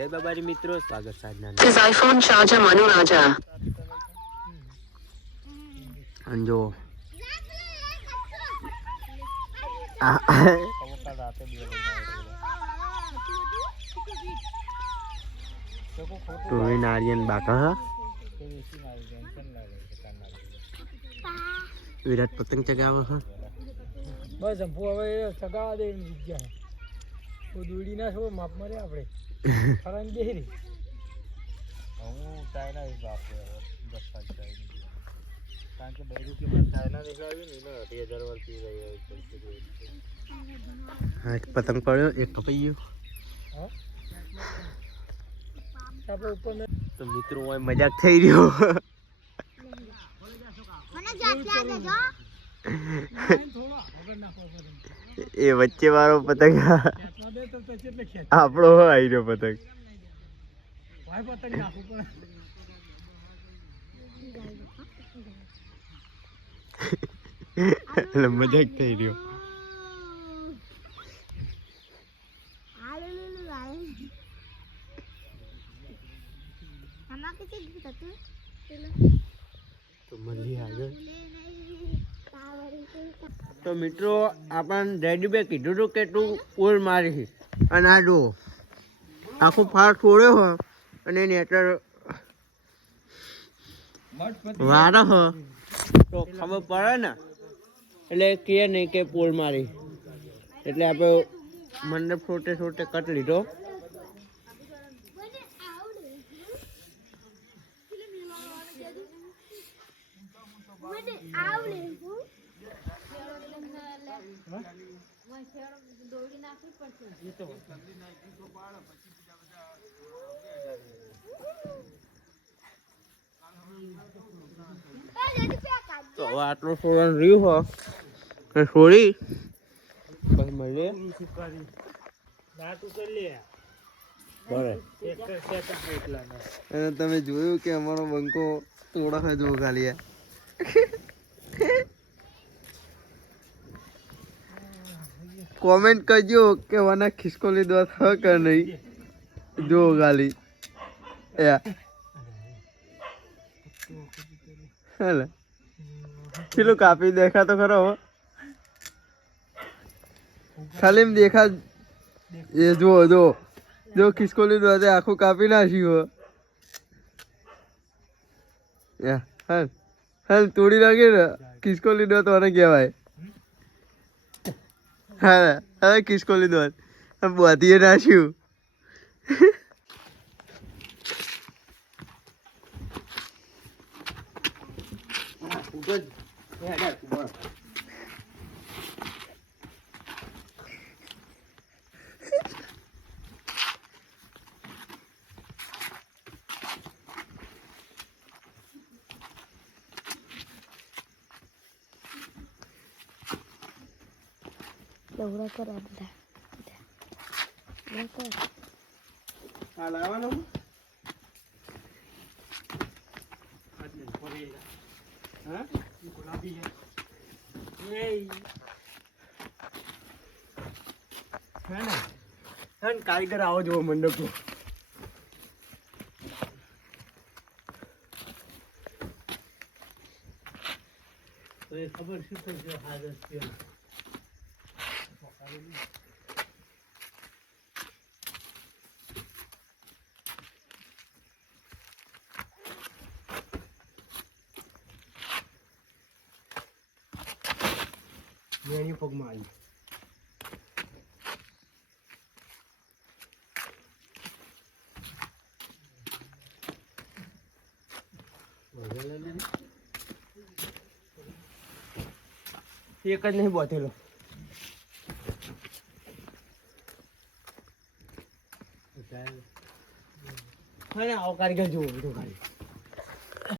જય બાબારી મિત્રો, સ્વાગત સાધના His iPhone charger Manu Raja. અંજો ટોવી નારિયન બાકા વિરાટ પતંગ ચગાવે છે. બસ અંફુ હવે ચગાવા દે જગ્યા તો દોડી ના છો માપ મરે આપણે ફરન દેરી હું ચાઇના જ બાપ બસ જાય કારણ કે બેરું કે મને ચાઇના દેખાવ્યું ને 8000 વર્ષથી રહ્યો હા એક પતંગ પડ્યો, એક કપાઈ ગયો. હા આપણે ઉપર તો મિત્રો હોય મજાક થઈ રહ્યો. એ વચ્ચે વાળો પતંગ આપણો આવી રહ્યો પતંગ. એટલે મજાક થઈ રહ્યો. તો મળી આગળ. તો મિત્રો આપણને રેડી બે કીધું હતું કે તું પોલ મારી અને આ જો આખું ફાળ છોડ્યો હો અને એની અત્યારે વારો હો તો ખબર પડે ને એટલે કહે નહીં કે પોલ મારી. એટલે આપણે મંડપ છોટે છોટે કટ લીધો. તો હવે આટલું છોડવાનું રહ્યું હો છોડી પછી મળીએ. અને તમે જોયું કે અમારો બંકો થોડા જો ખાલી કોમેન્ટ કરજો કે વના ખિસકોલી દવા થ કે નહીં. જો ખાલી પેલું કાપી દેખા તો ખરો ખાલી એમ દેખા. એ જો જો જો ખિસકોલી દવા આખું કાપી નાખ્યું. હા હા તોડી નાખે ને ખિસકોલી દવા તો મને કહેવાય. હા હવે ખિસકોલી દવા બાંધીએ નાખ્યું. Laura Coranda. લાવવાનું કારીગર આવો જોવો મંડપ. ખબર શું થશે હાજર વેણી પગમાં આવી. એક જ નહીં બોધેલો. આવો કારીગર જોવો બધું ખાલી